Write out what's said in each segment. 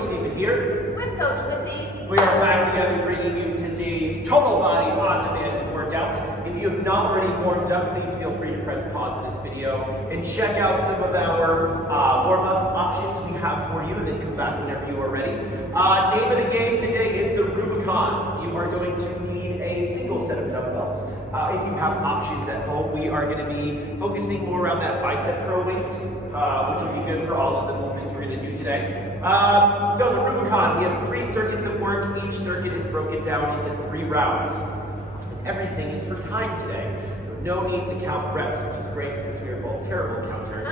Coach Stephen here. With Coach Missy. We are back together bringing you today's total body on-demand workout. If you have not already warmed up, please feel free to press pause on this video and check out some of our warm-up options we have for you, and then come back whenever you are ready. Name of the game today is the Rubicon. You are going to need a single set of dumbbells. If you have options at home, we are going to be focusing more around that bicep curl weight, which will be good for all of the movements we're going to do today. So the Rubicon, we have 3 circuits of work. Each circuit is broken down into 3 rounds. Everything is for time today, so no need to count reps, which is great because we are both terrible counters.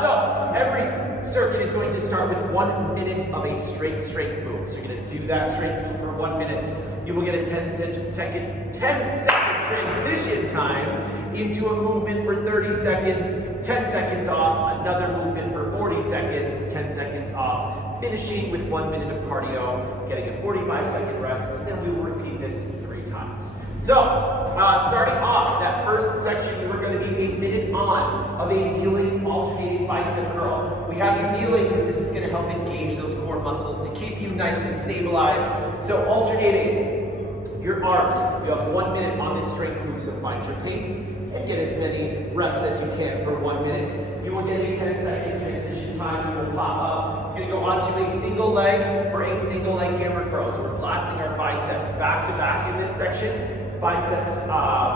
So every circuit is going to start with 1 minute of a straight move. So you're going to do that straight move for 1 minute. You will get a 10-second transition time into a movement for 30 seconds, 10 seconds off, another movement for 40 seconds, 10 seconds off, finishing with 1 minute of cardio, getting a 45-second rest, and then we will repeat this 3 times. So, starting off that first section, you are going to be a minute on of a kneeling alternating bicep curl. We have you kneeling because this is going to help engage those core muscles to keep you nice and stabilized. So alternating your arms, you have 1 minute on this straight move, so find your pace and get as many reps as you can for 1 minute. You will get a 10-second transition time. You will pop up. You're going to go onto a single leg for a single leg hammer curl. So we're blasting our biceps back to back in this section. Biceps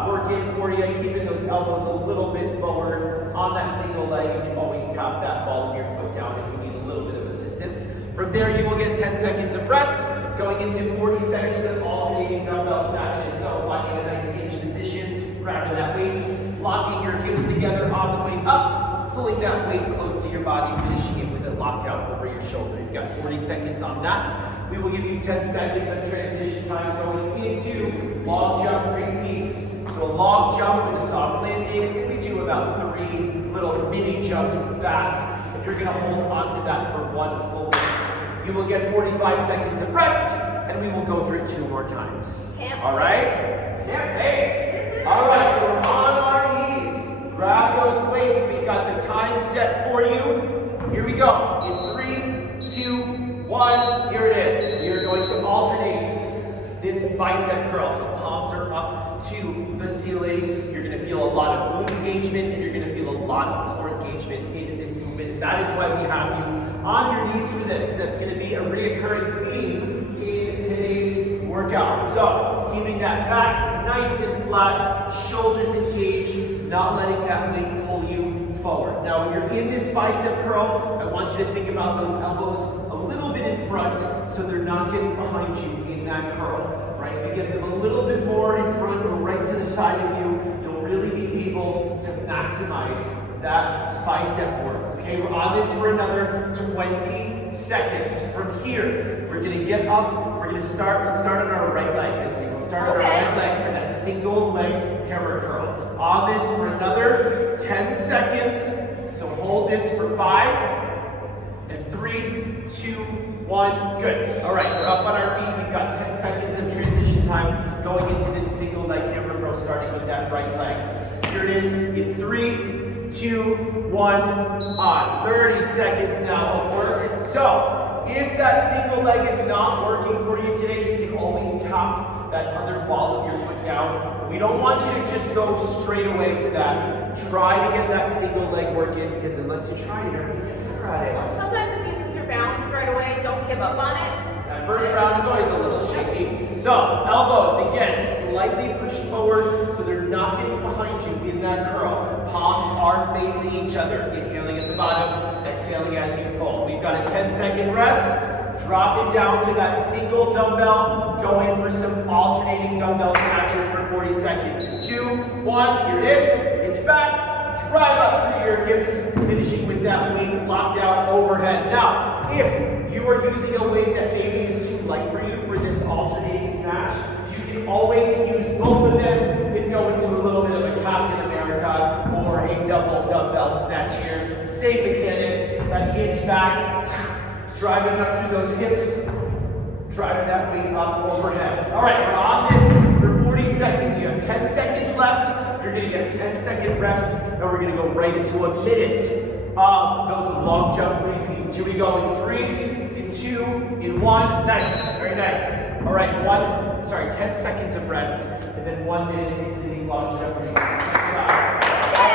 working for you, keeping those elbows a little bit forward on that single leg. You can always tap that ball of your foot down if you need a little bit of assistance. From there, you will get 10 seconds of rest, going into 40 seconds of alternating dumbbell snatches. So finding a nice hinge position, grabbing that weight, locking your hips together on the way up, pulling that weight close to your body, finishing it with it locked out over your shoulder. You've got 40 seconds on that. We will give you 10 seconds of transition time going into long jump repeats. So a long jump with a soft landing. We do about 3 little mini jumps back, and you're going to hold on to that for 1 full minute. You will get 45 seconds of rest, and we will go through it 2 more times. All right? Can't wait. All right, so we're on our knees. Grab those weights. We've got the time set for you. Here we go. In 3, 2, 1, here it is. We are going to alternate this bicep curl. So palms are up to the ceiling. You're going to feel a lot of glute engagement, and you're going to feel a lot of core engagement in this movement. That is why we have you on your knees for this. That's going to be a reoccurring theme in today's workout. So keeping that back nice and flat, shoulders engaged, not letting that weight pull you forward. Now, when you're in this bicep curl, I want you to think about those elbows a little bit in front so they're not getting behind you in that curl, right? If you get them a little bit more in front or right to the side of you, you'll really be able to maximize that bicep work, okay? We're on this for another 20 seconds. From here, we're gonna get up, we're gonna start, let's start on our right leg. We'll start on our right leg for that single leg hammer curl. On this for another 10 seconds. So hold this for 5, and 3, 2, 1, good. All right, we're up on our feet. We've got 10 seconds of transition time going into this single leg hammer curl, starting with that right leg. Here it is in 3, 2, 1, on. 30 seconds now of work. So if that single leg is not working for you today, you can always tap that other ball of your foot down. But we don't want you to just go straight away to that. Try to get that single leg work in, because unless you try, you're not going to get better at it. Well, sometimes if you lose your balance right away, don't give up on it. That first round is always a little shaky. So, elbows, again, slightly pushed forward so they're not getting behind you in that curl. Palms are facing each other. Inhaling at the bottom, exhaling as you pull. We've got a 10-second rest. Drop it down to that single dumbbell, going for some alternating dumbbell snatches for 40 seconds. 2, 1, here it is. Hinge back, drive up through your hips, finishing with that weight locked out overhead. Now, if you are using a weight that maybe is too light for you for this alternating snatch, you can always use both of them and go into a little bit of a Captain America or a double dumbbell snatch here. Same mechanics, that hinge back, driving up through those hips, driving that weight up overhead. All right, we're on this for 40 seconds. You have 10 seconds left. You're going to get a 10-second rest, and we're going to go right into a minute of those long jump repeats. Here we go in 3, in 2, in 1. Nice, very nice. All right, 10 seconds of rest, and then 1 minute into these long jump routines. Nice job.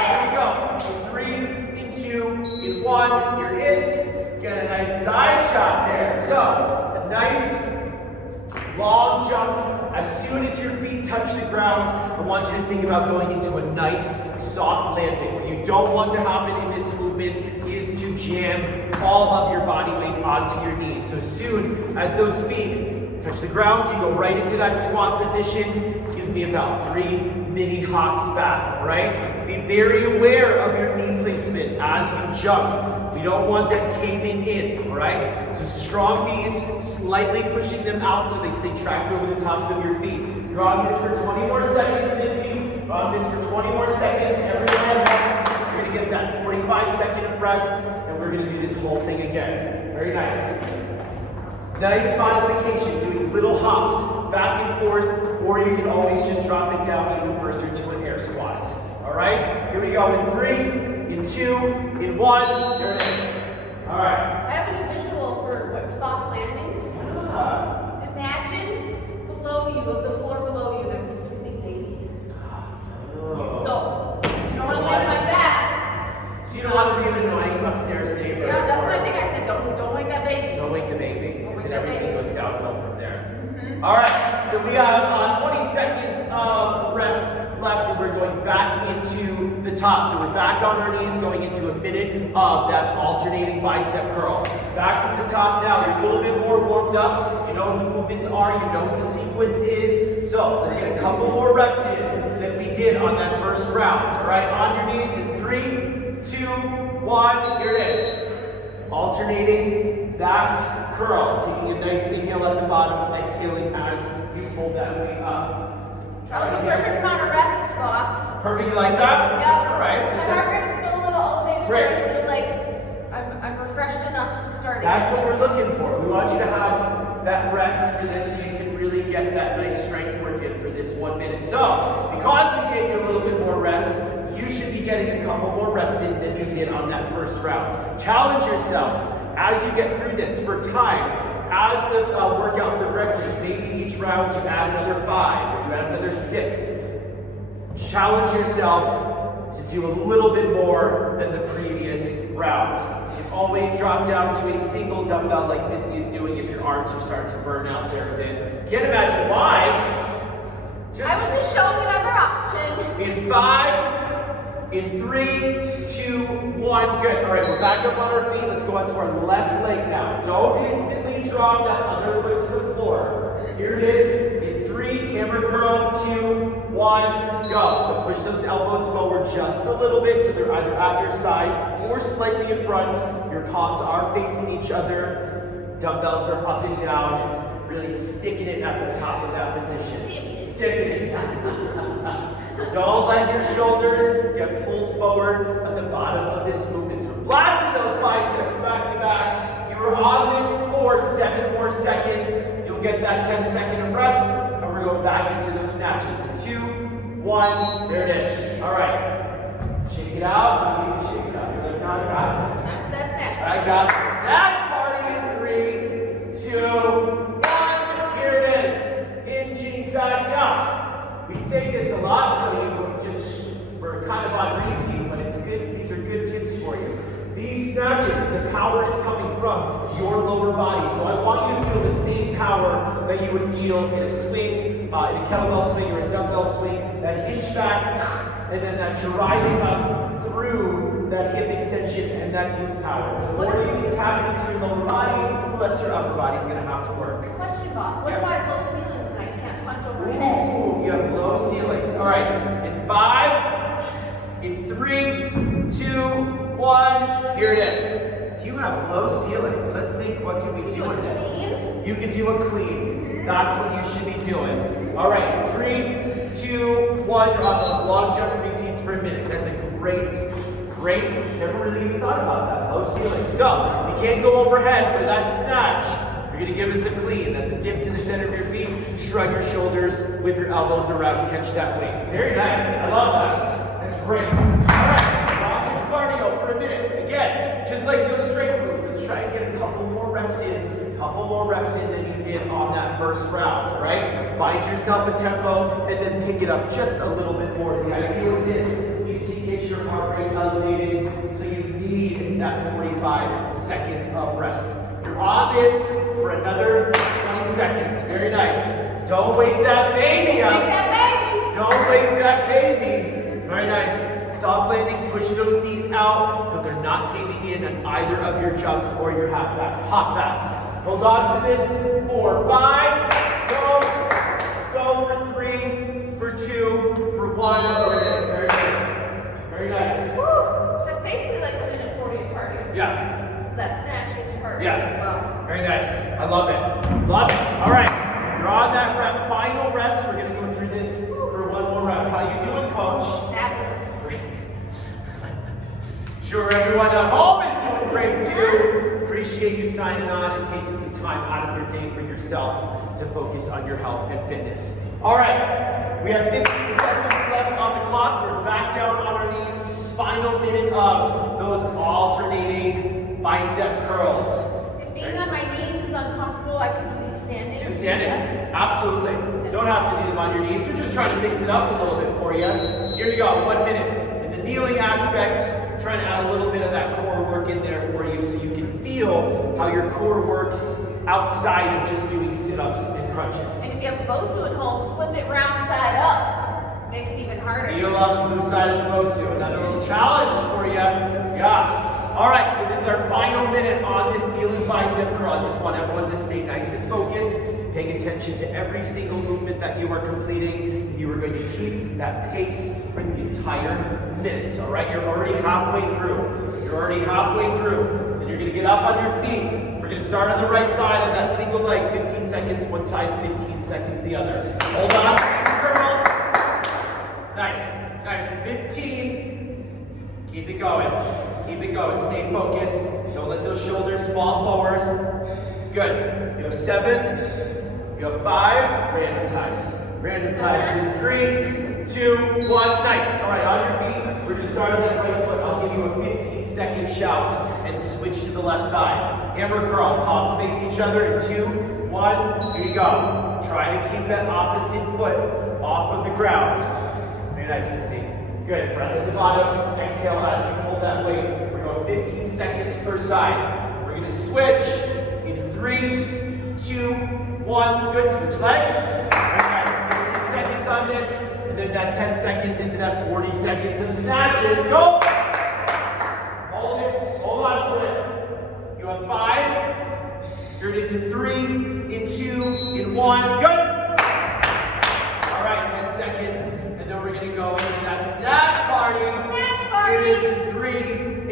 Here we go. In 3, in 2, in 1. Here it is. Get a nice side shot there. So, a nice long jump. As soon as your feet touch the ground, I want you to think about going into a nice, soft landing. What you don't want to happen in this movement is to jam all of your body weight onto your knees. So soon as those feet touch the ground, you go right into that squat position. Give me about 3 mini hops back, all right? Be very aware of your knee placement as you jump. We don't want them caving in, all right? So strong knees, slightly pushing them out so they stay tracked over the tops of your feet. You're on this for 20 more seconds, Missy. You're on this for 20 more seconds. Everyone at home, you're gonna get that 45-second of rest, and we're gonna do this whole thing again. Very nice. Nice modification, doing little hops back and forth, or you can always just drop it down even further to an air squat. All right, here we go in 3, in 2, in 1, there it is. All right. I have a new visual for soft landings. Imagine below you, the floor below you, there's a sleeping baby. Oh. So, you don't want to lay on my back. So you don't want to be an annoying upstairs neighbor. Yeah, that's my thing. I said, don't wake that baby. Don't wake the baby, because then everything goes downhill from there. Mm-hmm. All right, so we have 20 seconds of rest left, and we're going back into the top. So we're back on our knees, going into a minute of that alternating bicep curl. Back from the top now. You're a little bit more warmed up. You know what the movements are. You know what the sequence is. So let's get a couple more reps in than we did on that first round. All right, on your knees in 3, 2, 1. Here it is. Alternating that curl. Taking a nice inhale at the bottom, exhaling as you pull that weight up. That was a perfect amount of rest, boss. Perfect, you like that? Yep. All right. My heart rate's still a little elevated, Great. but I feel like I'm refreshed enough to start That's again. what we're looking for. We want you to have that rest for this so you can really get that nice strength work in for this 1 minute. So, because we gave you a little bit more rest, you should be getting a couple more reps in than we did on that first round. Challenge yourself as you get through this for time. As the workout progresses, maybe each round you add another 5 or you add another 6. Challenge yourself to do a little bit more than the previous round. You can always drop down to a single dumbbell like Missy is doing if your arms are starting to burn out there a bit. Can't imagine why. I was just showing another option. In 5, in 3, 2, 1, good. All right, we're back up on our feet. Let's go onto our left leg now. Don't instantly drop that other foot to the floor. Here it is. In 3, hammer curl, 2, 1, go. So push those elbows forward just a little bit so they're either at your side or slightly in front. Your palms are facing each other. Dumbbells are up and down. Really sticking it at the top of that position. Sticking it. Don't let your shoulders get pulled forward at the bottom of this movement. So blasting those biceps back to back. You are on this for 7 more seconds. You'll get that 10-second of rest, and we're going back into those snatches. In 2, 1, there it is. All right. Shake it out. You need to shake it out. You're like, no, I got this. That's snatch. I got the snatch party in 3, 2, 1. Here it is. Hinging back up. We say this a lot, so we're kind of on repeat, but it's good. These are good tips for you. These snatches, the power is coming from your lower body. So I want you to feel the same power that you would feel in a swing, in a kettlebell swing or a dumbbell swing, that hinge back, and then that driving up through that hip extension and that glute power. The more you can tap into your lower body, the less your upper body is going to have to work. Question, boss. What if I have low ceilings and I can't punch overhead? Ooh, if you have low ceilings. All right, in 5, in 3, 2, 1, here it is. If you have low ceilings, let's think, what can we do with this? You can do a clean. That's what you should be doing. All right, 3, 2, 1, you're on those long jump repeats for a minute. That's a great, never really even thought about that, low ceiling. So, if you can't go overhead for that snatch, you're gonna give us a clean. That's a dip to the center of your feet, shrug your shoulders, whip your elbows around, catch that weight. Very nice, I love that. That's great. All right, on this cardio for a minute. Again, just like those strength moves, let's try and get a couple more reps in couple more reps in than you did on that first round, right? Find yourself a tempo and then pick it up just a little bit more. The idea with this is to get your heart rate elevated, so you need that 45 seconds of rest. You're on this for another 20 seconds. Very nice. Don't wake that baby up. Wake that baby. Don't wake that baby. Very nice. Soft landing, push those knees out so they're not caving in on either of your jumps or your hop bats. Hold on to this for 5. Go for 3, for 2, for 1. There it is. There it is. Very nice. Woo. That's basically like a minute 40 of cardio. Yeah. Because that snatch gets you hurt. Yeah. Well. Very nice. I love it. Love it. All right. You're on that final rest. We're going to go through this for one more round. How you doing, coach? Fabulous. Sure, everyone at home is doing great too. Appreciate you signing on and taking some time out of your day for yourself to focus on your health and fitness. All right, we have 15 seconds left on the clock. We're back down on our knees. Final minute of those alternating bicep curls. If being on my knees is uncomfortable, I can do these standing. Just standing? Yes. Absolutely. Don't have to do them on your knees. We're just trying to mix it up a little bit for you. Here you go, 1 minute. In the kneeling aspect, trying to add a little bit of that core work in there for you so you can feel how your core works outside of just doing sit-ups and crunches. And if you have a BOSU at home, flip it round side up. Make it even harder. Kneel on the blue side of the BOSU. Another little challenge for you. Yeah. All right, so this is our final minute on this kneeling bicep curl. I just want everyone to stay nice and focused, paying attention to every single movement that you are completing. You are going to keep that pace for the entire minute, all right? You're already halfway through. You're already halfway through. Then you're going to get up on your feet. We're going to start on the right side of that single leg, 15 seconds one side, 15 seconds the other. Hold on to these curls. Nice, nice. 15. Keep it going. Keep it going. Stay focused. Don't let those shoulders fall forward. Good. You have 7. You have 5. Random times. Random times in 3, 2, 1. Nice. All right, on your feet. We're going to start on that right foot. I'll give you a 15-second shout and switch to the left side. Hammer curl. Palms face each other in 2, 1. Here you go. Try to keep that opposite foot off of the ground. Very nice, Missy. Good. Breath at the bottom. Exhale as we pull that weight. We're going 15 seconds per side. We're going to switch in 3, 2, 1. Good. Switch legs. Very nice. 15 seconds on this. And then that 10 seconds into that 40 seconds of snatches. Go. Hold it. Hold on to it. You have 5. Here it is in 3, in 2, in 1. Good. All right. 10 seconds. And then we're going to go into that snatch party. Snatch party. Here it is in 3,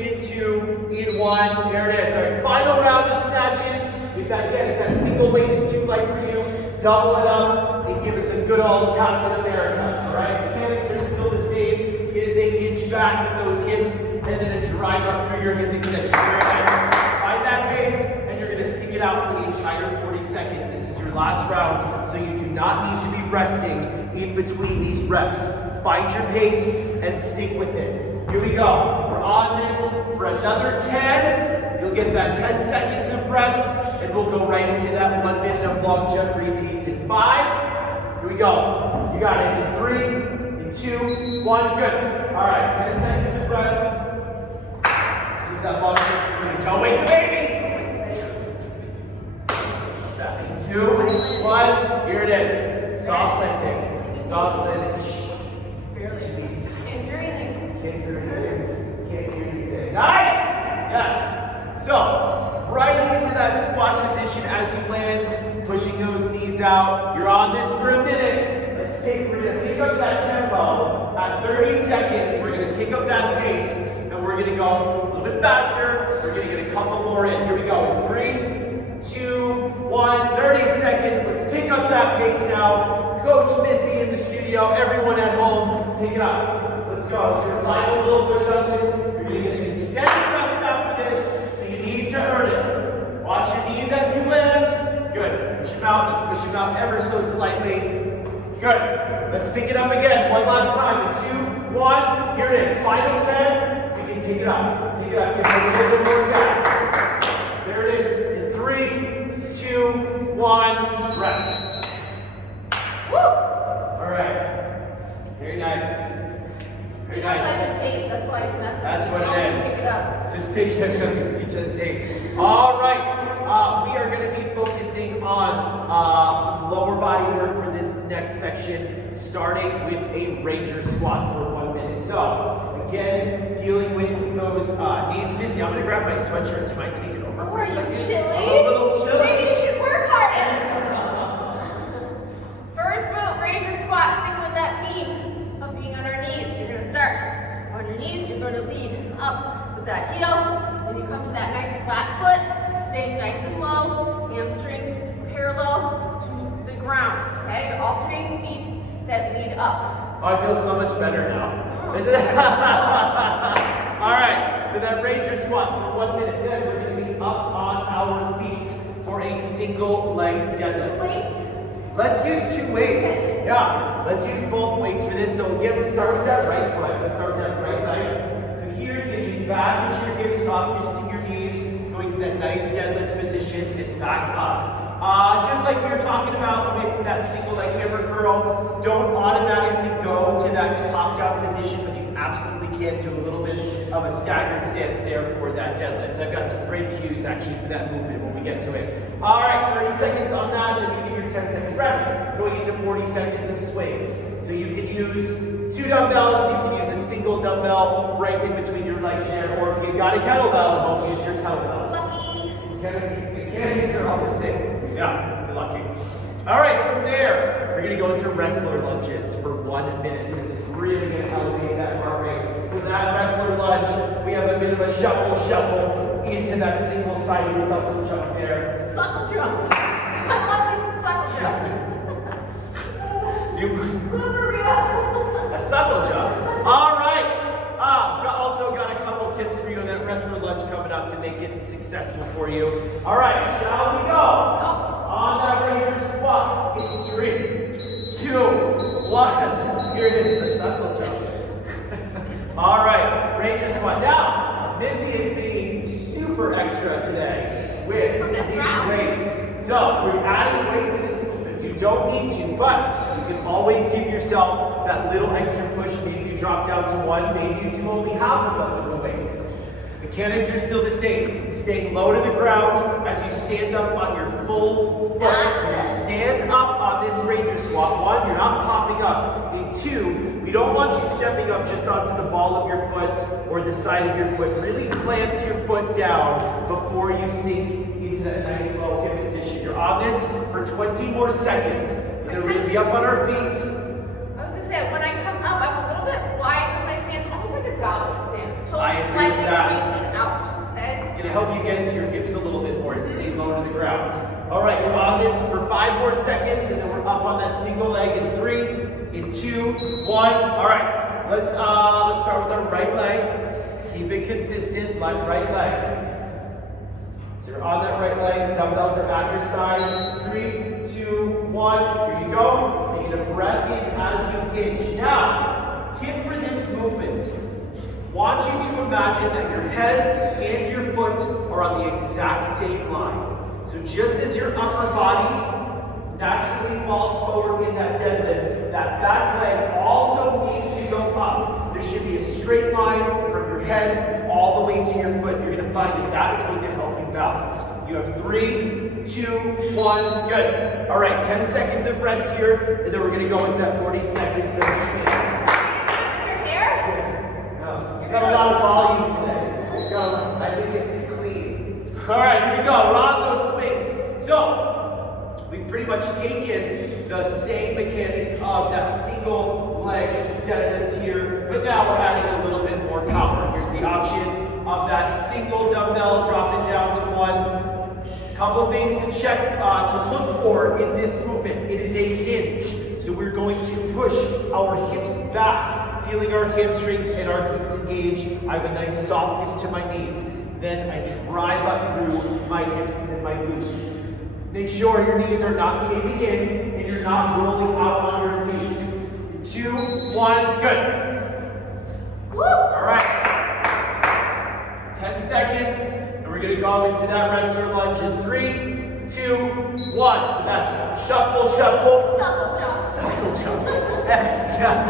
in 2, in 1. There it is. All right, final round of snatches. If that single weight is too light for you, double it up and give us a good old Captain America. All right, mechanics are still the same. It is a hinge back with those hips and then a drive up through your hip extension. Very nice. Find that pace and you're going to stick it out for the entire 40 seconds. This is your last round, so you do not need to be resting in between these reps. Find your pace and stick with it. Here we go. We're on this for another 10. You'll get that 10 seconds of rest, and we'll go right into that 1 minute of long jump repeats in 5. Here we go. You got it in 3, in 2, 1. Good. All right, 10 seconds of rest. Use that long jump. Don't wake the baby. In 2, 1. Here it is. Soft landing. Soft landing. Barely. Can't hear anything. Can't hear anything. Can't hear anything. Nice! Yes. So, right into that squat position as you land, pushing those knees out. You're on this for a minute. We're going to pick up that tempo. At 30 seconds, we're going to pick up that pace, and we're going to go a little bit faster. We're going to get a couple more in. Here we go. In 3, 2, 1. 30 seconds. Let's pick up that pace now. Coach Missy in the studio. Everyone at home, pick it up. Let's go. So, final little push on this. You're going to get an extended rest after this, so you need to earn it. Watch your knees as you land. Good. Push them out. Just push them out ever so slightly. Good. Let's pick it up again. One last time. In 2, 1. Here it is. Final 10. We can pick it up. Pick it up. Give it a little bit more gas. There it is. In 3, 2, 1, rest. Woo! All right. Very nice. Very Because nice. I just ate, that's why it's messing. That's what it is. Pick it up. Just pick it up. You just ate. All right. We are going to be focusing on some lower body work for this next section, starting with a ranger squat for 1 minute. So, again, dealing with those knees. Missy, I'm going to grab my sweatshirt. Do you mind taking over Oh, for are a you second? chilly? I'm a little chilly. Maybe you should work harder. First move, ranger squat. Sticking with that theme of being on our knees. You're going to start on your knees. You're going to lead up with that heel. Then you come to that nice flat foot, staying nice and low. Hamstrings parallel to the ground. Okay, you're alternating feet that lead up. Oh, I feel so much better now. Oh. Is it? All right, so that ranger squat for 1 minute. Then we're going to be up on our feet for a single leg deadlift. Weights. Let's use 2 weights. Yeah, let's use both weights for this. So again, let's start with that right foot. Let's start with that right leg. So here, hinging back into your hips, soft twisting your knees, going to that nice deadlift position and back up. Just like we were talking about with that single leg hammer curl, don't automatically go to that top down position, but you absolutely can do a little bit of a staggered stance there for that deadlift. I've got some great cues actually for that movement when we get to it. All right, 30 seconds on that, then you get your 10-second rest, going into 40 seconds of swings. So you can use 2 dumbbells, you can use a single dumbbell right in between your legs there, or if you've got a kettlebell, don't use your kettlebell. Lucky. The mechanics are all the same. Yeah, you're lucky. All right, from there, we're gonna go into wrestler lunges for 1 minute. This is really gonna elevate that heart rate. So that wrestler lunge, we have a bit of a shuffle into that single-sided suckle jump there. Suckle jumps. I love me some suckle jumps. For real. A suckle jump. All right. Also got a couple tips for you on that wrestler lunge coming up to make it successful for you. All right, shall we go? On that ranger squat in 3, 2, 1. Here it is, the suckle jump. All right, ranger squat. Now, Missy is being super extra today with this these round. weights. So we're adding weight to this movement. You don't need to, but you can always give yourself that little extra push. Maybe you drop down to 1, maybe you do only half of one with the weight. Mechanics are still the same. Staying low to the ground as you stand up on your full foot. When you stand up on this ranger squat, 1, you're not popping up. And 2, we don't want you stepping up just onto the ball of your foot or the side of your foot. Really plant your foot down before you sink into that nice low hip position. You're on this for 20 more seconds. And then we're going to be up on our feet. I was going to say, when I come up, I'm a little bit wide with my stance, almost like a goblet stance. Toes I agree with slightly that. reaching out. Okay? It's going to help you get into your hips a little bit more and stay low to the ground. All right, we're on this for 5 more seconds, and then we're up on that single leg in 3, in 2, 1. All right, let's start with our right leg. Keep it consistent, right leg. So you're on that right leg, dumbbells are at your side. 3, 2, 1, here you go. Taking a breath in as you hinge. Now, tip for this movement. Want you to imagine that your head and your foot are on the exact same line. So just as your upper body naturally falls forward in that deadlift, that back leg also needs to go up. There should be a straight line from your head all the way to your foot. You're going to find that that is going to help you balance. You have 3, 2, 1, good. All right, 10 seconds of rest here, and then we're going to go into that 40 seconds of swings. Your hair? No, it's got a lot of volume today. It's got a lot. I think this is clean. All right, here we go. We're on those swings. So, we've pretty much taken the same mechanics of that single leg deadlift here, but now we're adding a little bit more power. Here's the option of that single dumbbell dropping down to 1. Couple things to check, to look for in this movement. It is a hinge. So we're going to push our hips back, feeling our hamstrings and our glutes engage. I have a nice softness to my knees. Then I drive up through my hips and my glutes. Make sure your knees are not caving in and you're not rolling out on your feet. 2, 1, good. Woo! All right. 10 seconds, and we're going to go into that wrestler lunge in 3, 2, 1. So that's shuffle, shuffle, Suckle jump. suckle, shuffle, and down.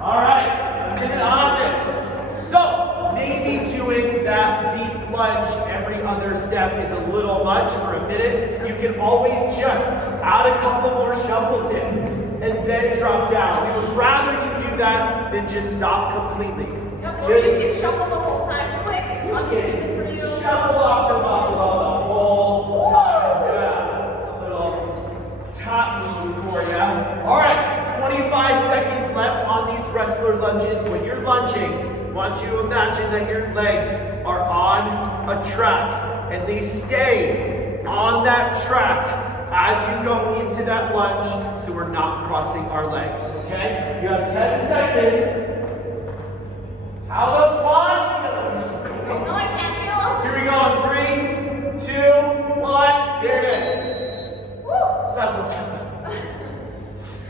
All right, a minute on this. So maybe doing that deep lunge every other step is a little much for a minute. You can always just add a couple more shuffles in and then drop down. We would rather you do that than just stop completely. Yep, or you can shuffle the whole time quick if you want to use it for you. Shuffle off to buffalo the whole time. Yeah, it's a little top move for you. All right, 25 seconds left on these wrestler lunges. When you're lunging, I want you to imagine that your legs are on a track and they stay on that track as you go into that lunge, so we're not crossing our legs, okay? You have 10 seconds. How are those quads feeling? No, I can't feel them. Here we go in 3, 2, 1. There it is. Woo. Suckle jump.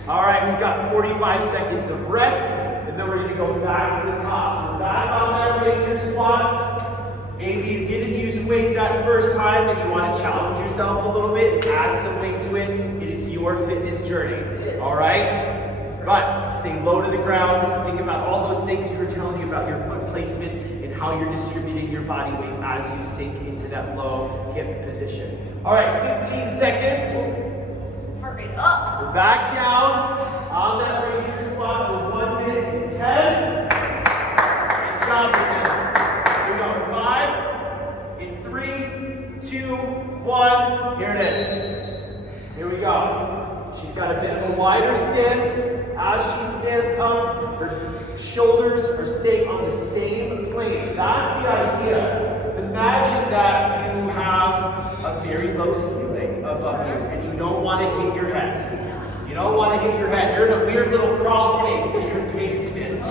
All right, we've got 45 seconds of rest, and then we're going to go back to the top. So back on that ranger squat. Maybe you didn't use weight that first time and you want to challenge yourself a little bit, add some weight to it. It is your fitness journey. All right? But stay low to the ground. Think about all those things we were telling you about your foot placement and how you're distributing your body weight as you sink into that low hip position. All right, 15 seconds. Heart rate up. We're back down on that ranger squat for 1 minute and 10. Nice job with this. Here we go. 5, in 3, 2, 1. Here it is. Here we go. She's got a bit of a wider stance. As she stands up, her shoulders are staying on the same plane. That's the idea. Imagine that you have a very low ceiling above you and you don't want to hit your head. You don't want to hit your head. You're in a weird little crawl space in your basement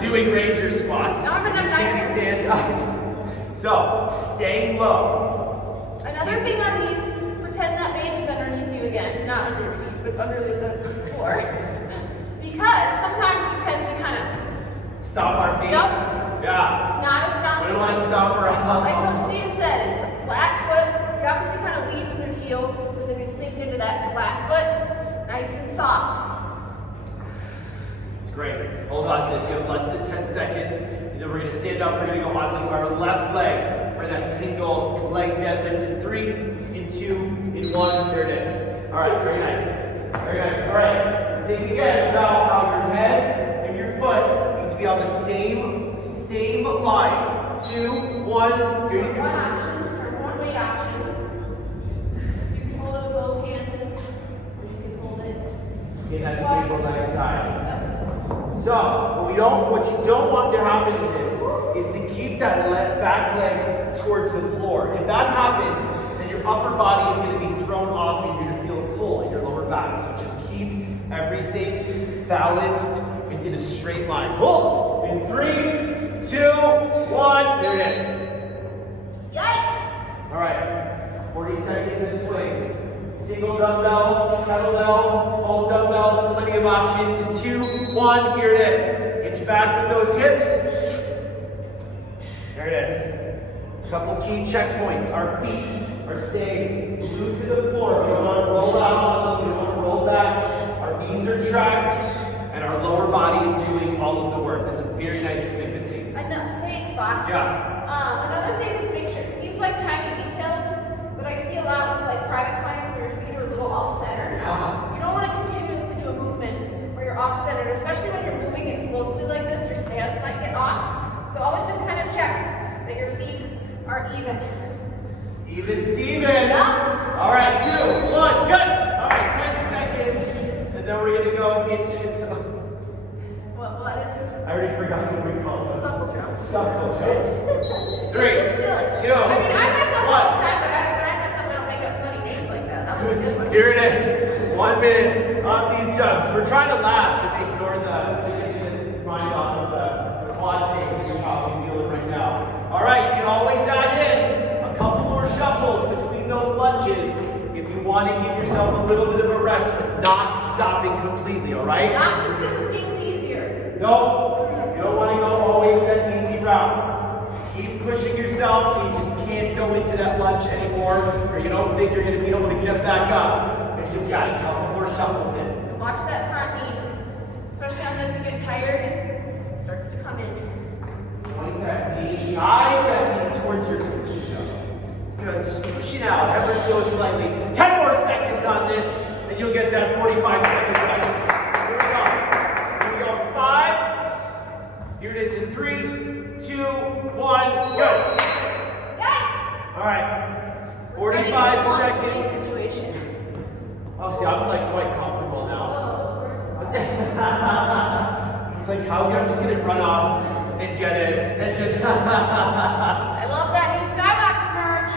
doing ranger squats. No, I'm You can't stand up. So, staying low. Another thing on these, pretend that baby's underneath you again. Not under your feet, but under the floor. Because sometimes we tend to kind of stop our feet. Yep. Yeah. It's not a stomping. We don't want to stop our Like Coach Steve said, it's a flat foot. You obviously kind of lead with your heel, but then you sink into that flat foot, nice and soft. It's great. Hold on to this. You have less than 10 seconds. And then we're going to stand up. We're going to go onto our left leg for that single leg deadlift in 3, in 2, in 1. There it is. All right. Very nice. Very nice. All right. Think again about how your head and your foot need to be on the same line. 2, 1. Here you One go. option, or one weight option. You can hold it with both hands, or you can hold it. In that stable leg side. Yep. So, what you don't want to happen in this is to keep that back leg towards the floor. If that happens, then your upper body is going to be thrown off and you're going to feel a pull in your lower back. So just keep everything balanced and in a straight line. Pull in 3, 2, 1. There it is. Yikes! All right, 40 seconds of swings. Single dumbbell, kettlebell, all dumbbells, plenty of options. In 2, 1, here it is. Get you back with those hips. There it is. A couple key checkpoints. Our feet are staying glued to the floor. We don't want to roll out on them. We don't want to roll back. Our knees are tracked, and our lower body is doing all of the work. That's a very nice spin to see. Thanks, boss. Yeah. Another thing is make sure, it seems like tiny details, but I see a lot with like private clients where your feet are a little off-centered. You don't want to continuously do a movement where you're off-centered, especially when you're moving explosively like this, your stance might get off. So always just kind of check that your feet are even. Even Steven. Yeah. All right, 2, 1, good. All right, 10 seconds. And then we're going to go into those. What is it? I already forgot what we call them. Suckle jumps. Suckle jumps. 3, 2, It's just silly. I mean, I mess up 1. all the time, but when I mess up, I don't make up funny names like that. That was a good one. Here it is. 1 minute on these jumps. We're trying to laugh to ignore to get your mind off of the quad pain you're probably feeling right now. All right, you can always add in a couple more shuffles between those lunges if you want to give yourself a little bit of a rest, but not stopping completely, all right? Not just because it seems easier. No, you don't want to go always that easy route. Keep pushing yourself till you just can't go into that lunge anymore, or you don't think you're going to be able to get back up. You just got a couple more shuffles in. And watch that front knee, especially on this. You get tired, it starts to come in. Point that knee, guide that knee towards your glutes. Good, just pushing out ever so slightly. 10 more seconds on this, and you'll get that 45-second rest. Here we go. Here we go. 5. Here it is in 3, 2, 1. Good. Yes. All right. 45 seconds. Situation. Oh, see, I'm like quite comfortable now. It's like how I'm just gonna run off and get it and just. I love that new skybox merch.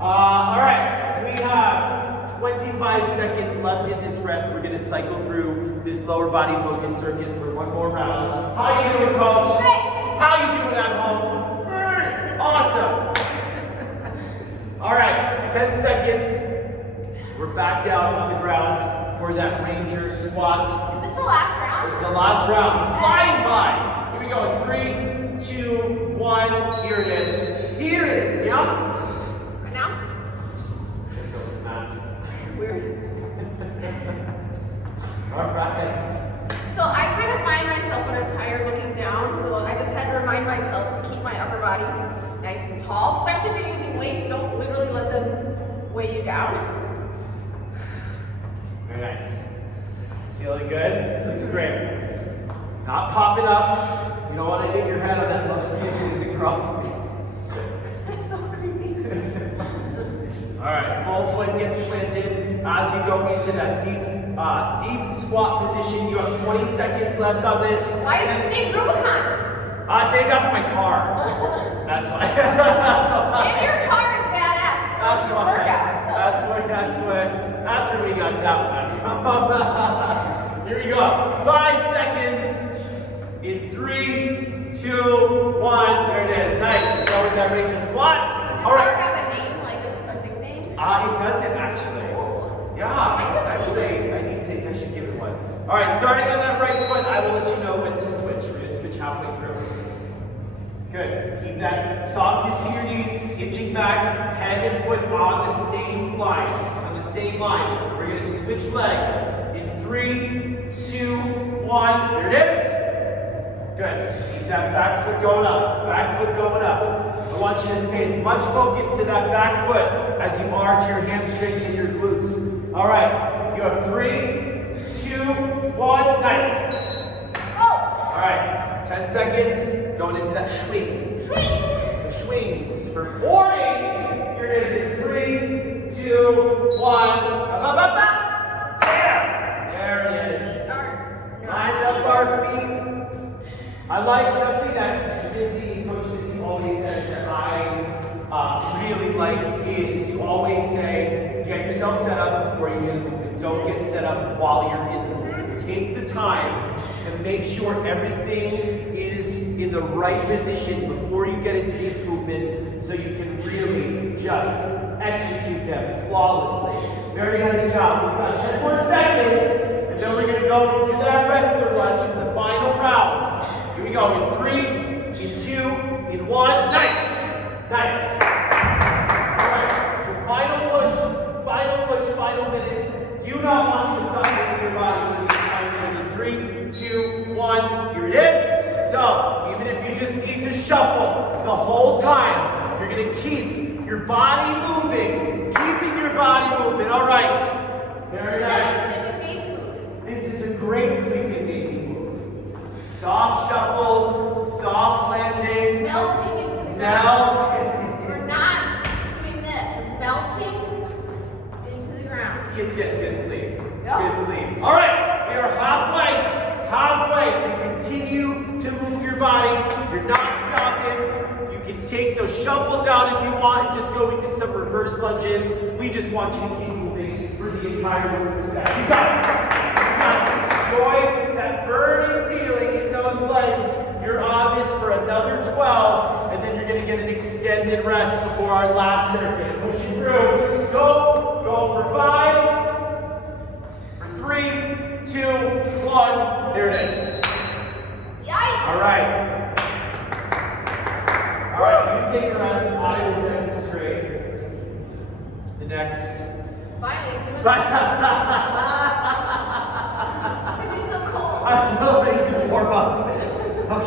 All right, we have 25 seconds left in this rest. We're gonna cycle through this lower body focus circuit for one more round. How you doing, coach? Great. How you doing at home? Great. Awesome. All right, 10 seconds. We're back down on the ground for that ranger squat. Is this the last round? This is the last round. It's flying by. Here we go. In 3, 2, 1. Here it is. Here it is. Yeah. Right now? Weird. All right. So I kind of find myself when I'm tired looking down, so I just had to remind myself to keep my upper body nice and tall, especially if you're using weights. Don't literally let them weigh you down. Very nice. It's feeling good. This looks great. Not popping up. You don't want to hit your head on that left side in the cross piece. That's so creepy. All right, full foot gets planted as you go into that deep squat position. You have 20 seconds left on this. Why is this named Rubicon? I saved that for my car. That's why. And your car is badass. It's such a workout. So. That's where we got that one from. Here we go. 5 seconds. In 3, 2, 1. There it is. Nice. Go with that ranger squat. Does All your right. car have a name, like a nickname? It doesn't actually. Yeah. Actually, I should give it one. All right. Starting on that right foot, I will let you know when to switch. We're gonna switch halfway through. Good. Keep that softness to your knee, hitching back, head and foot on the same line. On the same line. We're gonna switch legs. In 3, 2, 1. There it is. Good. Keep that back foot going up. Back foot going up. I want you to pay as much focus to that back foot as you are to your hamstrings and your glutes. All right. You have 3, 2, 1. Nice. Oh! All right. 10 seconds. Going into that swings. Swing! The swings for 40. Here it is in 3, 2, 1. Up, up, up, up. There it is. Line up our feet. I like something that Coach Missy always says that I really like is you always say, get yourself set up before you do the movement. Don't get set up while you're in the movement. Take the time to make sure everything is in the right position before you get into these movements so you can really just execute them flawlessly. Very nice job. We've got 10 more seconds, and then we're going to go into that wrestler lunge for the final round. Here we go. In 3, in 2, in 1. Nice. Nice. All right. So final push, final minute. Do not want you to stop moving your body for the entire minute. In 3, 2, 1. Here it is. So even if you just need to shuffle the whole time, you're going to keep your body moving. Keeping your body moving. All right. Very nice. This is a great sleeping baby move. Soft shuffles, soft landing. Melting into the Melt. ground. We're not doing this. We're melting into the ground. Kids get good sleep. Yep. Good sleep. All right. We are halfway. Halfway. You continue to move your body. You're not stopping. You can take those shuffles out if you want and just go into some reverse lunges. We just want you to keep moving for the entire movement set. You got this. You got this. Enjoy that burning feeling in those legs. You're on this for another 12, and then you're going to get an extended rest before our last circuit. Pushing through. Go. Go for 5. For 3, 2, 1. There it is. Yikes! All right. All right. Finally, someone. Because you're so cold. I'm still ready to warm up.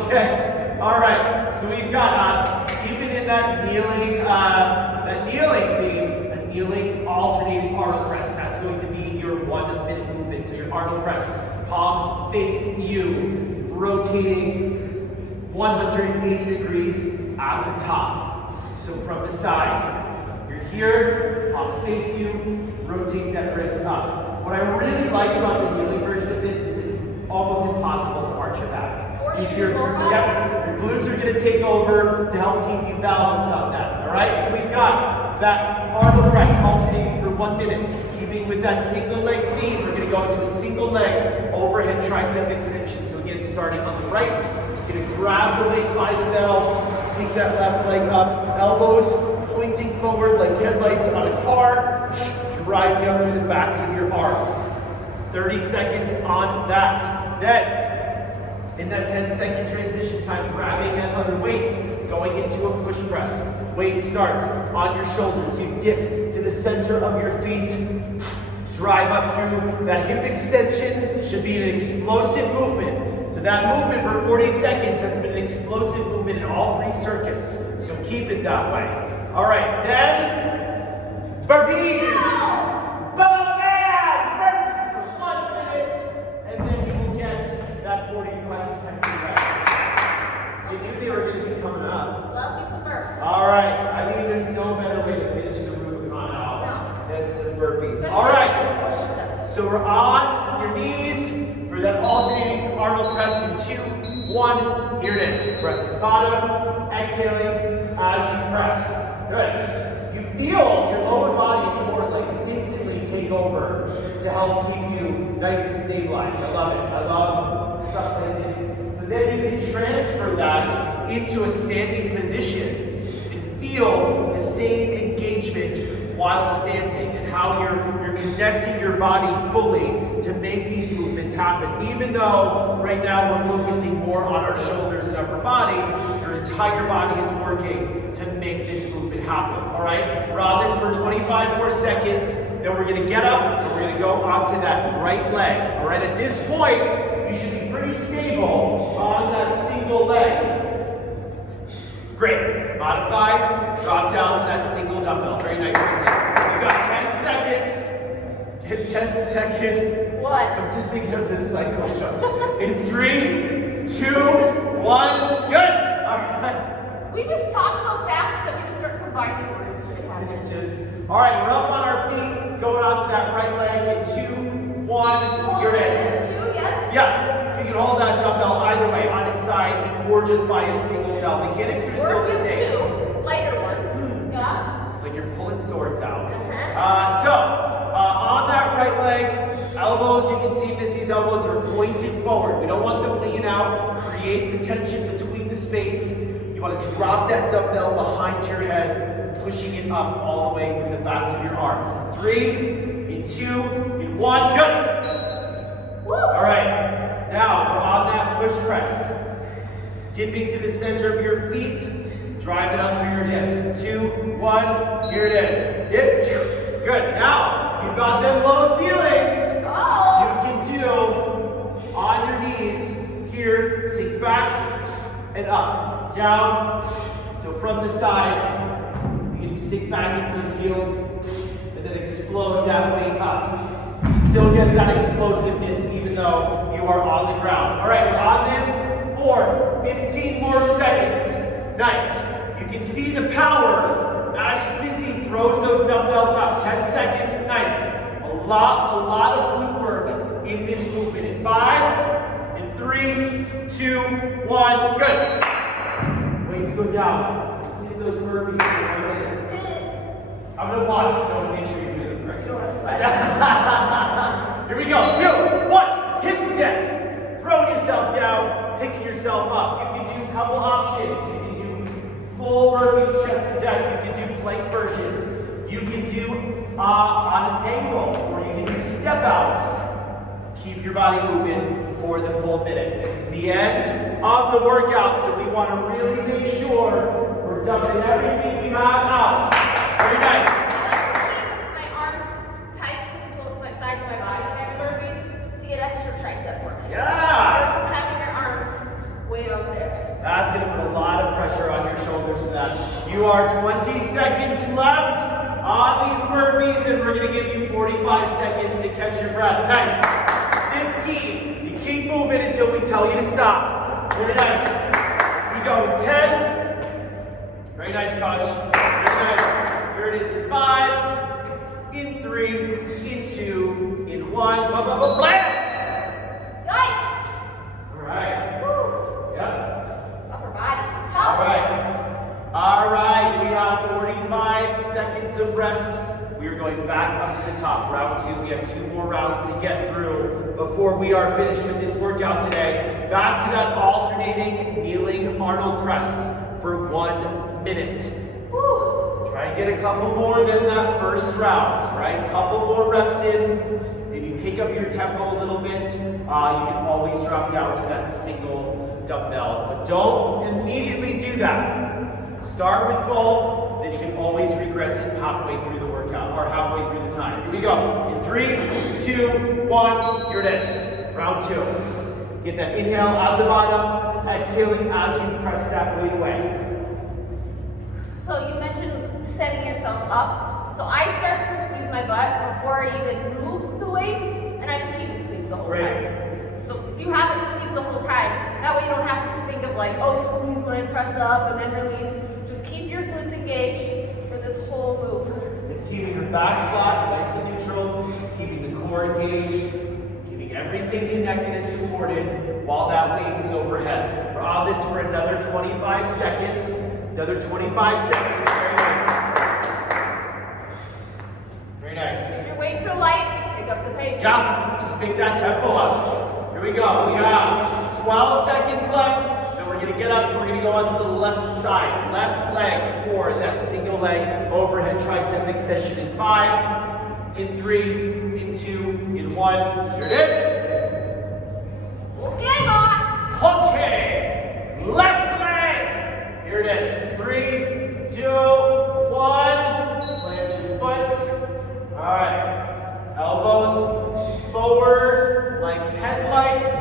Okay. All right. So we've got keeping in that kneeling theme, a kneeling alternating Arnold press. That's going to be your 1 minute movement. So your Arnold press, palms face you, rotating 180 degrees at the top. So from the side, you're here, palms face you, rotate that wrist up. What I really like about the kneeling version of this is it's almost impossible to arch your back. Your glutes are going to take over to help keep you balanced on that. All right, so we've got that Arnold press alternating for 1 minute, keeping with that single leg theme. We're going to go into a single leg overhead tricep extension. So again, starting on the right, you're going to grab the weight by the bell, pick that left leg up, elbows pointing forward like headlights on a car, driving up through the backs of your arms. 30 seconds on that. Then, in that 10-second transition time, grabbing that other weight, going into a push press. Weight starts on your shoulders. You dip to the center of your feet, drive up through that hip extension. Should be an explosive movement. So that movement for 40 seconds has been an explosive movement in all 3 circuits. So keep it that way. All right, then burpees. Burpees for 1 minute, and then you will get that 45-second rest. You knew they were going to be coming up. Love me some burps. All right. I mean, there's no better way to finish the Rubicon out than some burpees. All right. So we're on your knees for that alternating Arnold press in 2, 1. Here it is. Breath at the bottom. Exhaling as you press. Good. You feel your lower body and core like instantly take over to help keep you nice and stabilized. I love it. I love stuff like this. So then you can transfer that into a standing position and feel the same engagement while standing and how you're connecting your body fully to make these movements happen. Even though right now we're focusing more on our shoulders and upper body, your entire body is working to make this movement happen. All right? We're on this for 25 more seconds. Then we're going to get up and we're going to go onto that right leg. All right? At this point, you should be pretty stable on that single leg. Great. Modify. Drop down to that single dumbbell. Very nice. You got 10 seconds. In 10 seconds. What? I'm just thinking of this cycle jumps. In 3, 2, 1. Good. All right. We just talk so fast that we just start combining words. It's just, all right, we're up on our feet, going onto that right leg in 2, 1, your wrist. 2, yes? Yeah, you can hold that dumbbell either way, on its side, or just by a single bell. Mechanics are still the same. 2 lighter ones. Yeah? Like you're pulling swords out. Uh-huh. On that right leg, elbows, you can see Missy's elbows are pointed forward. We don't want them leaning out. Create the tension between the space. You want to drop that dumbbell behind your head, pushing it up all the way with the backs of your arms. In 3, in 2, in 1, good. Woo. All right, now we're on that push press. Dipping to the center of your feet, drive it up through your hips. 2, 1, here it is. Dip, good. Now, you've got them low ceilings. Oh. You can do on your knees here, sink back and up, down. So from the side, you can sink back into those heels and then explode that weight up. You can still get that explosiveness even though you are on the ground. All right, on this for 15 more seconds. Nice. You can see the power as Missy throws those dumbbells up. 10 seconds. Nice. A lot of glute work in this movement. In 5, in 3, 2, 1. Good. Weights go down. Let's see those burpees for 1 minute. I'm going to watch, so I want to make sure you do them correctly. You don't want to sweat. Here we go. 2, 1. Hit the deck. Throwing yourself down, picking yourself up. You can do a couple options. You can do full burpees, chest to deck. You can do plank versions. You can do on an angle, or you can do step outs. Keep your body moving for the full minute. This is the end of the workout, so we want to really make sure we're dumping everything we have out. Very nice. I like to keep my arms tight are 20 seconds left on these burpees, and we're gonna give you 45 seconds to catch your breath. Nice. 15. You keep moving until we tell you to stop. Very nice. Here we go. 10. Very nice, coach. Very nice. Here it is in 5, in 3, in 2, in 1. Blam! Nice. All right. Woo. Yep. Upper body. Toast. All right. All right. We have 45 seconds of rest. We are going back up to the top. Round 2. We have 2 more rounds to get through before we are finished with this workout today. Back to that alternating kneeling Arnold press for 1 minute. Woo. Try and get a couple more than that first round, right? Couple more reps in. Maybe pick up your tempo a little bit. You can always drop down to that single dumbbell, but don't immediately do that. Start with both, then you can always regress it halfway through the workout or halfway through the time. Here we go. In 3, 2, 1, here it is. Round 2. Get that inhale out the bottom, exhaling as you press that weight away. So you mentioned setting yourself up. So I start to squeeze my butt before I even move the weights, and I just keep it squeezed the whole time. So if you haven't squeezed the whole time, that way you don't have to think of like, oh, squeeze when I press up and then release. Just keep your glutes engaged for this whole move. It's keeping your back flat, nice and neutral, keeping the core engaged, keeping everything connected and supported while that weight is overhead. We're on this for another 25 seconds. Another 25 seconds. Very nice. Very nice. If your weights are light, just pick up the pace. Yeah, just pick that tempo up. Here we go. We have 12 seconds left. Then we're going to get up and we're going to go onto the left side. Left leg forward. That single leg overhead tricep extension in 5, in 3, in 2, in 1. Here it is. Okay, boss. Okay. Left leg. Here it is. 3, 2, 1. Plant your foot. All right. Elbows forward like headlights.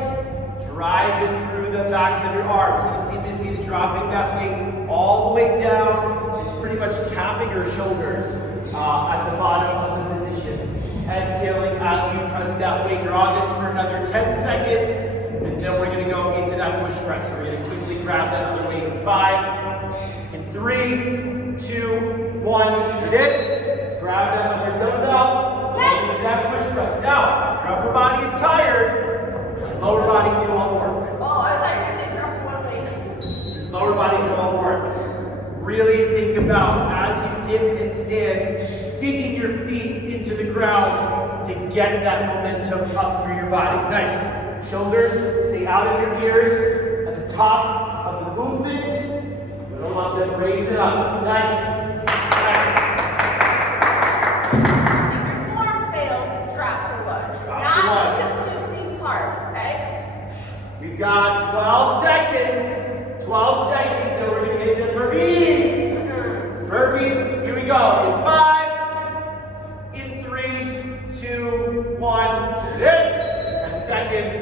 Driving through the backs of your arms. You can see Missy is dropping that weight all the way down. It's pretty much tapping her shoulders at the bottom of the position. Exhaling as you press that weight. You're on this for another 10 seconds. And then we're going to go into that push press. So we're going to quickly grab that other weight in 5, in 3, 2, 1. Here it is. Let's grab that other dumbbell. Into that push press. Now, if your upper body is tired, your lower body do all the work. Oh, I thought you were going to say drop to one weight. Lower body do all the work. Really think about, as you dip and stand, digging your feet into the ground to get that momentum up through your body. Nice. Shoulders stay out of your ears at the top of the movement. We don't want them raising up. Nice. Nice. If your form fails, drop to 1. Drop Not to 1. just because 2 seems hard, okay? We've got 12 seconds. 12 seconds, then we're going to get the burpees. Burpees, here we go. In 5, in 3, 2, 1. Here it is. 10 seconds.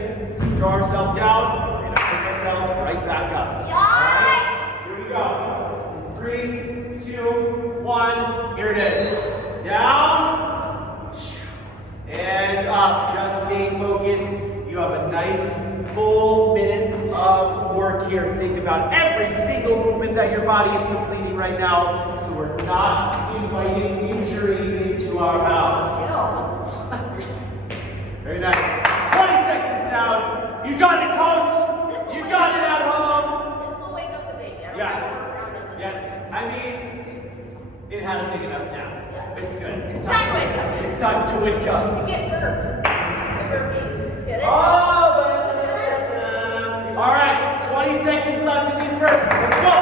Throw ourselves down. We're going to pick ourselves right back up. Yikes! Here we go. 3, 2, 1. Here it is. Down. And up. Just stay focused. You have a nice full minute of work here. Think about every single movement that your body is completing right now. So we're not inviting injury into our house. Very nice. 20 seconds down. You got it, coach. You got it at home. This will wake up the baby. I don't Yeah. gotta work around it. Yeah. I mean, it had a big enough nap. Yeah. It's good. It's time to wake up. It's time to wake up. To get burped. Burpees. Get it? Oh, all right. 20 seconds left in these burpees. Let's go.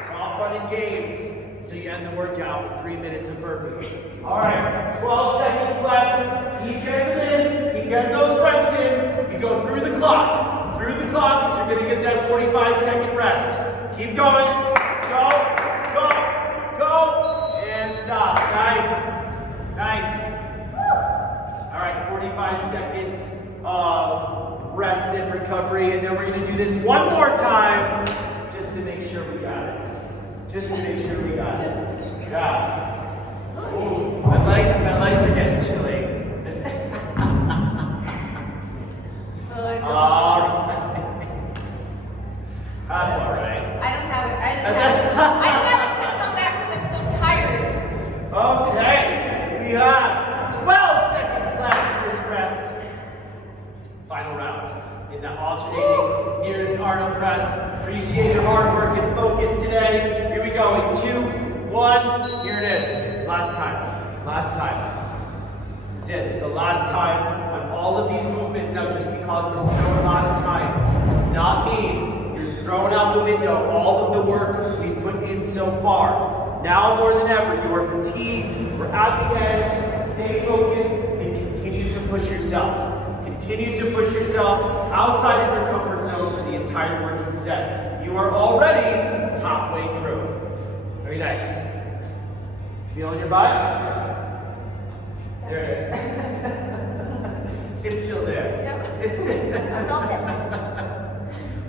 It's all fun and games until you end the workout with 3 minutes of burpees. All right. 12 seconds left. Keep getting in. Keep getting those reps in. You go through the clock. Through the clock because you're going to get that 45-second rest. Keep going. Go. Go. Go. And stop. Nice. Nice. All right, 45 seconds of rest and recovery, and then we're going to do this one more time just to make sure we got it. Just to make sure we got it. Just to make sure we got Yeah. Ooh, my legs are getting chilly. All right. That's all right. I don't have it. I don't have it to come back because I'm so tired. Okay, we have 12 seconds left in this rest. Final round in the alternating near the Arnold press. Appreciate your hard work and focus today. Here we go in 2, 1. Here it is. Last time. Last time. This is it. This is the last time on all of these movements. Now, just because this is our last time does not mean you're throwing out the window all of the work we've put in so far. Now more than ever, you are fatigued. We're at the end. Stay focused and continue to push yourself. Continue to push yourself outside of your comfort zone for the entire working set. You are already halfway through. Very nice. Feeling your butt? There it is. It's still there. Yep. It's still I felt it.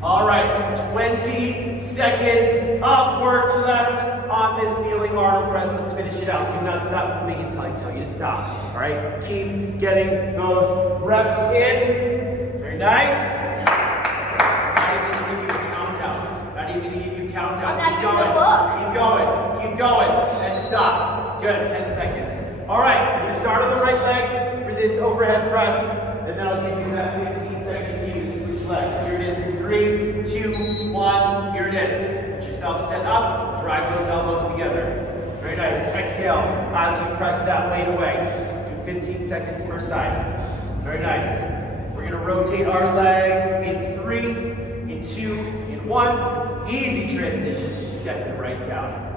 All right, 20 seconds of work left on this kneeling Arnold press. Let's finish it out. Do not stop moving until I tell you to stop. All right, keep getting those reps in. Very nice. Not even to give you a countdown. Not even to give you a countdown. I'm Keep not going. even gonna look. Keep going. Keep going. And stop. Good. 10 seconds. All right, we're going to start on the right leg for this overhead press, and then I'll give you that 15-second cue. Switch legs. Here it is in 3, 2, 1. Here it is. Get yourself set up. Drive those elbows together. Very nice. Exhale as you press that weight away. Do 15 seconds per side. Very nice. We're going to rotate our legs in 3, in 2, in 1. Easy transition. Step it right down.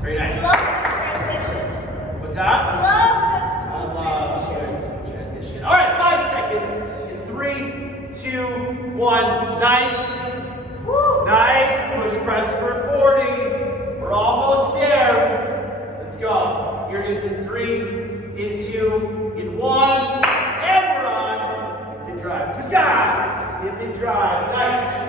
Very nice. Love that transition. What's that? Love that I smooth love transition. transition. All right, 5 seconds. In 3, 2, 1. Nice. Woo. Nice. Push press for 40. We're almost there. Let's go. Here it is in 3, in 2, in 1. And we're on. Dip and drive. Dip and drive. Nice.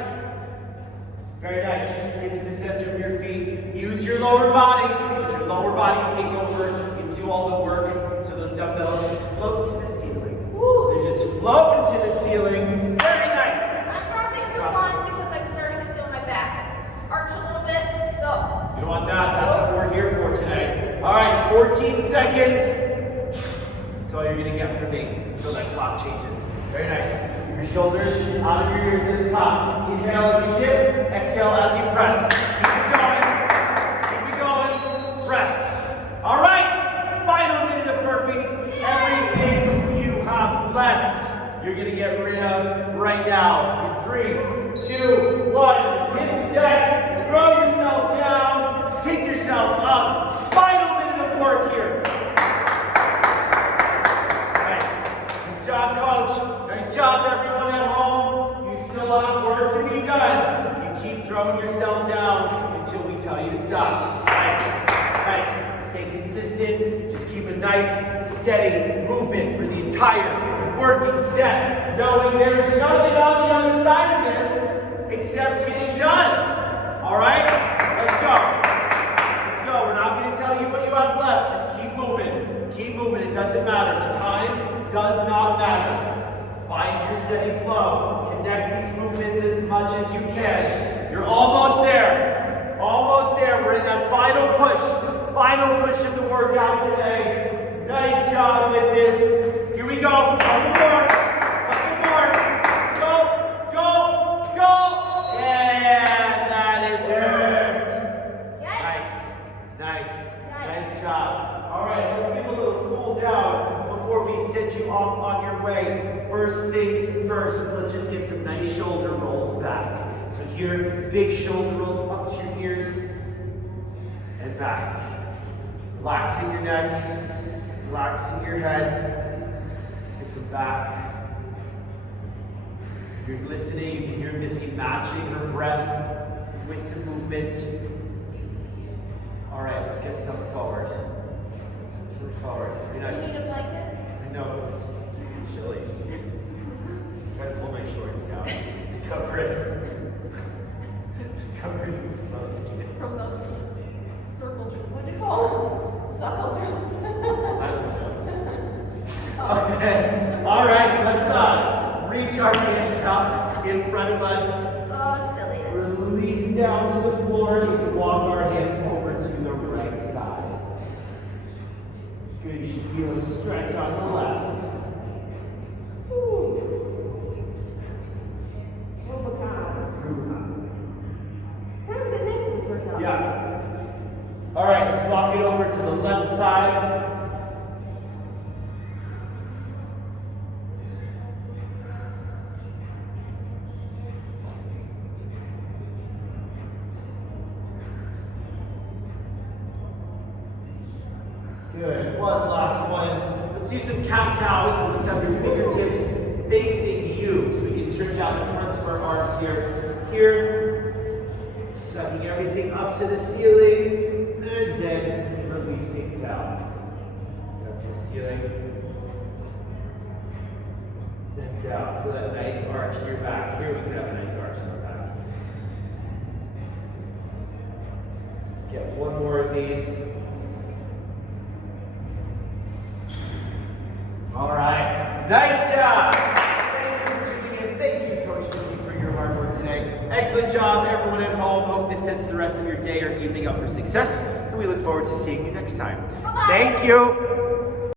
Very nice. Get to the center of your feet. Use your lower body. Let your lower body take over and do all the work. So those dumbbells just float to the ceiling. Woo. They just float into the ceiling. Very nice. I'm dropping to 1 because I'm starting to feel my back arch a little bit. So You don't want that. That's what we're here for today. All right, 14 seconds. That's all you're going to get from me until that clock changes. Very nice. Keep your shoulders out of your ears at the top. Inhale as you dip. Exhale as you press. Keep it going. Keep it going. Press. All right. Final minute of burpees. Everything you have left, you're going to get rid of right now. In 3, 2, 1. Let's hit the deck. Throw yourself down. Pick yourself up. Final minute of work here. Nice job, coach. Nice job, everyone at home. You still have work to be done. You keep throwing yourself down until we tell you to stop. Nice. Nice. Stay consistent. Just keep a nice, steady movement for the entire working set, knowing there's nothing on the other side of this except getting done. All right? Let's go. Let's go. We're not going to tell you what you have left. Just keep moving. Keep moving. It doesn't matter. The time does not matter. Find your steady flow. Connect these movements as much as you can. You're almost there. Almost there. We're in that final push. Final push of the workout today. Nice job with this. Here we go. Couple more. Couple more. Go. Go. Go. And that is it. yes. Nice. Nice. Nice job. All right, let's give a little cool down before we send you off on your way. First things first, let's just get some nice shoulder rolls back. So here, big shoulder rolls up to your ears and back. Relaxing your neck, relaxing your head. Take them back. If you're listening, you can hear Missy matching her breath with the movement. All right, let's get some forward. Let's get some forward. Very nice. You need a blanket? I know, it's chilly. Try to pull my shorts down to cover it. to cover your slow skin. From those circle drills. What do you call them? Suckle drills. Silent jumps. Okay. All right. Let's reach our hands out in front of us. Oh, silliness. Release down to the floor. Let's walk our hands over to the right side. Good. You should feel a stretch on the left. Rubicon. Kind of a good name for this workout. Yeah. All right, let's walk it over to the left side. Good. One last one. Let's do some cat-cows, but let's have your fingertips facing you. So we can stretch out the fronts of our arms here. Here. Sucking everything up to the ceiling. And then releasing down. Up to the ceiling. Then down. Feel that nice arch in your back. Here we can have a nice arch in our back. Let's get one more of these. All right. Nice job. Thank you for tuning in. Thank you, Coach Missy, for your hard work today. Excellent job, everyone at home. Hope this sets the rest of your day or evening up for success. And we look forward to seeing you next time. Bye-bye. Thank you.